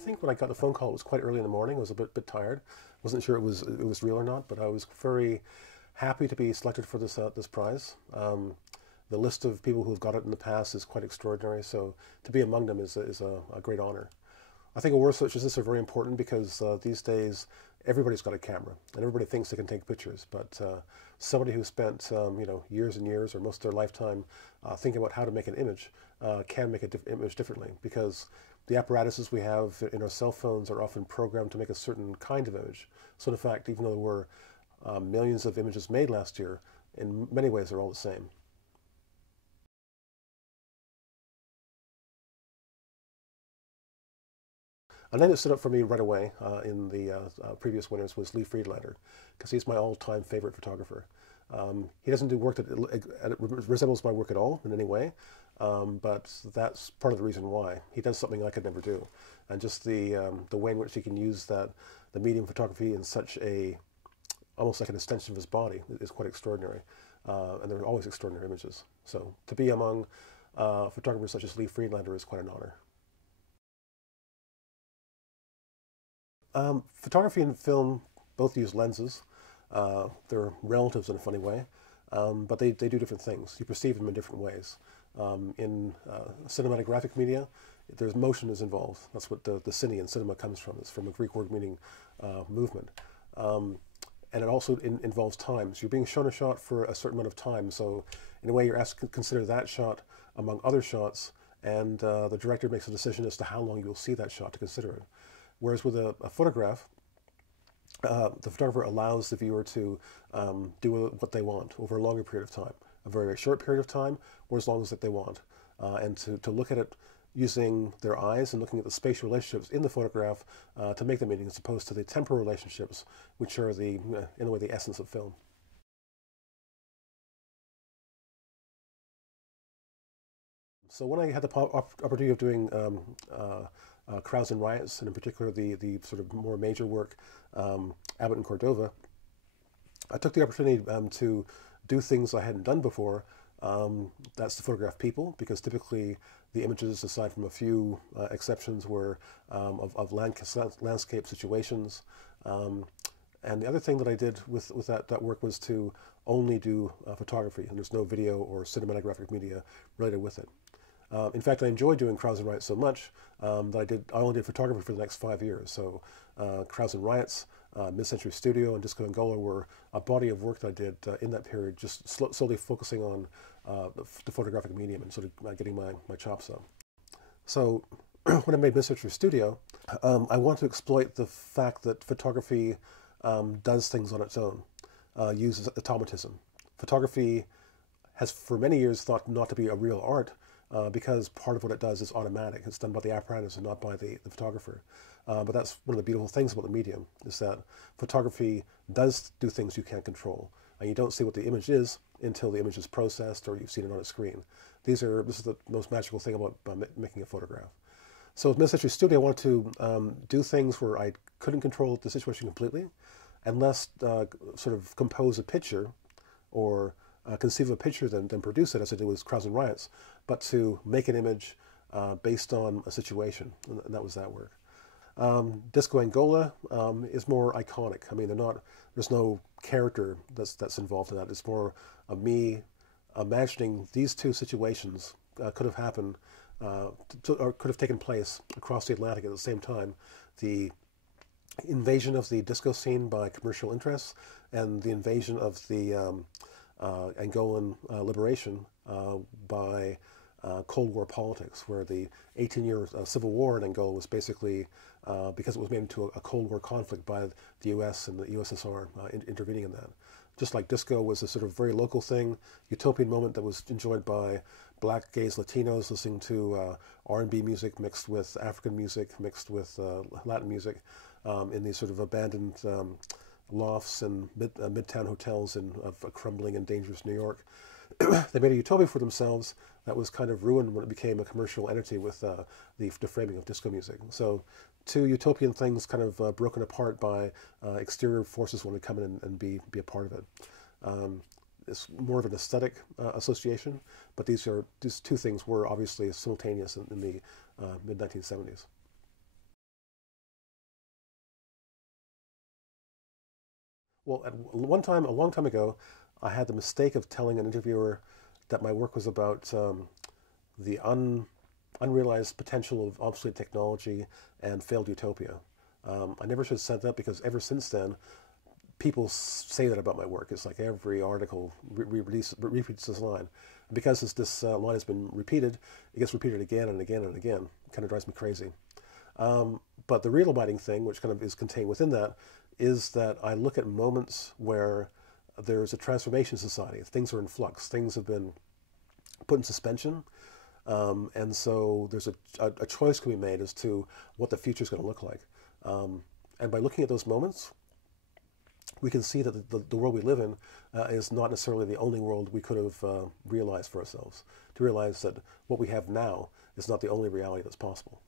think when I got the phone call, it was quite early in the morning. I was a bit tired. Wasn't sure it was real or not, but I was very happy to be selected for this prize. The list of people who have got it in the past is quite extraordinary, so to be among them is a great honor. I think awards such as this are very important because these days everybody's got a camera and everybody thinks they can take pictures, but somebody who spent years and years or most of their lifetime thinking about how to make an image can make an image differently, because the apparatuses we have in our cell phones are often programmed to make a certain kind of image. So in fact, even though there were millions of images made last year, in many ways they're all the same. A name that stood up for me right away in the previous winners was Lee Friedlander, because he's my all-time favorite photographer. He doesn't do work that resembles my work at all in any way, but that's part of the reason why. He does something I could never do, and just the way in which he can use the medium photography in such a almost like an extension of his body is quite extraordinary, and there are always extraordinary images. So to be among photographers such as Lee Friedlander is quite an honor. Photography and film both use lenses. They're relatives in a funny way, but they do different things. You perceive them in different ways. In cinematographic media, there's motion is involved. That's what the cine and cinema comes from. It's from a Greek word meaning movement. And it also involves time. So you're being shown a shot for a certain amount of time. So in a way, you're asked to consider that shot among other shots, and the director makes a decision as to how long you'll see that shot to consider it. Whereas with a photograph, the photographer allows the viewer to do what they want over a longer period of time, a very, very short period of time, or as long as that they want, and to look at it using their eyes and looking at the spatial relationships in the photograph to make the meaning, as opposed to the temporal relationships, which are in a way, the essence of film. So when I had the opportunity of doing crowds and riots, and in particular the sort of more major work, Abbott and Cordova, I took the opportunity to do things I hadn't done before. That's to photograph people, because typically the images, aside from a few exceptions, were of landscape situations. And the other thing that I did with that work was to only do photography, and there's no video or cinematographic media related with it. In fact, I enjoyed doing Crowds and Riots so much that I only did photography for the next 5 years. So Crowds and Riots, Mid-Century Studio, and Disco Angola were a body of work that I did in that period, just slowly focusing on the photographic medium and sort of getting my chops up. So when I made Mid-Century Studio, I wanted to exploit the fact that photography does things on its own, uses automatism. Photography has for many years thought not to be a real art, because part of what it does is automatic. It's done by the apparatus and not by the photographer. But that's one of the beautiful things about the medium, is that photography does do things you can't control. And you don't see what the image is until the image is processed or you've seen it on a screen. This is the most magical thing about making a photograph. So with Mid-Century Studio, I wanted to do things where I couldn't control the situation completely, and less sort of compose a picture or conceive of a picture than produce it, as I did with Crowds and Riots, but to make an image based on a situation, and that was that work. Disco Angola is more iconic. I mean, there's no character that's involved in that. It's more of me imagining these two situations could have happened, or could have taken place across the Atlantic at the same time. The invasion of the disco scene by commercial interests, and the invasion of the Angolan liberation by Cold War politics, where the 18-year civil war in Angola was basically because it was made into a Cold War conflict by the U.S. and the USSR intervening in that. Just like disco was a sort of very local thing, utopian moment that was enjoyed by black, gays, Latinos listening to R&B music mixed with African music, mixed with Latin music, in these sort of abandoned lofts and midtown hotels of a crumbling and dangerous New York. They made a utopia for themselves that was kind of ruined when it became a commercial entity with the framing of disco music. So two utopian things kind of broken apart by exterior forces wanting to come in and be a part of it. It's more of an aesthetic association, but these two things were obviously simultaneous in the mid-1970s. Well, at one time, a long time ago, I had the mistake of telling an interviewer that my work was about the unrealized potential of obsolete technology and failed utopia. I never should have said that because ever since then, people say that about my work. It's like every article repeats this line. And because this line has been repeated, it gets repeated again and again and again. It kind of drives me crazy. But the real abiding thing, which kind of is contained within that, is that I look at moments where there's a transformation in society. Things are in flux. Things have been put in suspension. And so there's a choice can be made as to what the future is going to look like. And by looking at those moments, we can see that the world we live in is not necessarily the only world we could have realized for ourselves. To realize that what we have now is not the only reality that's possible.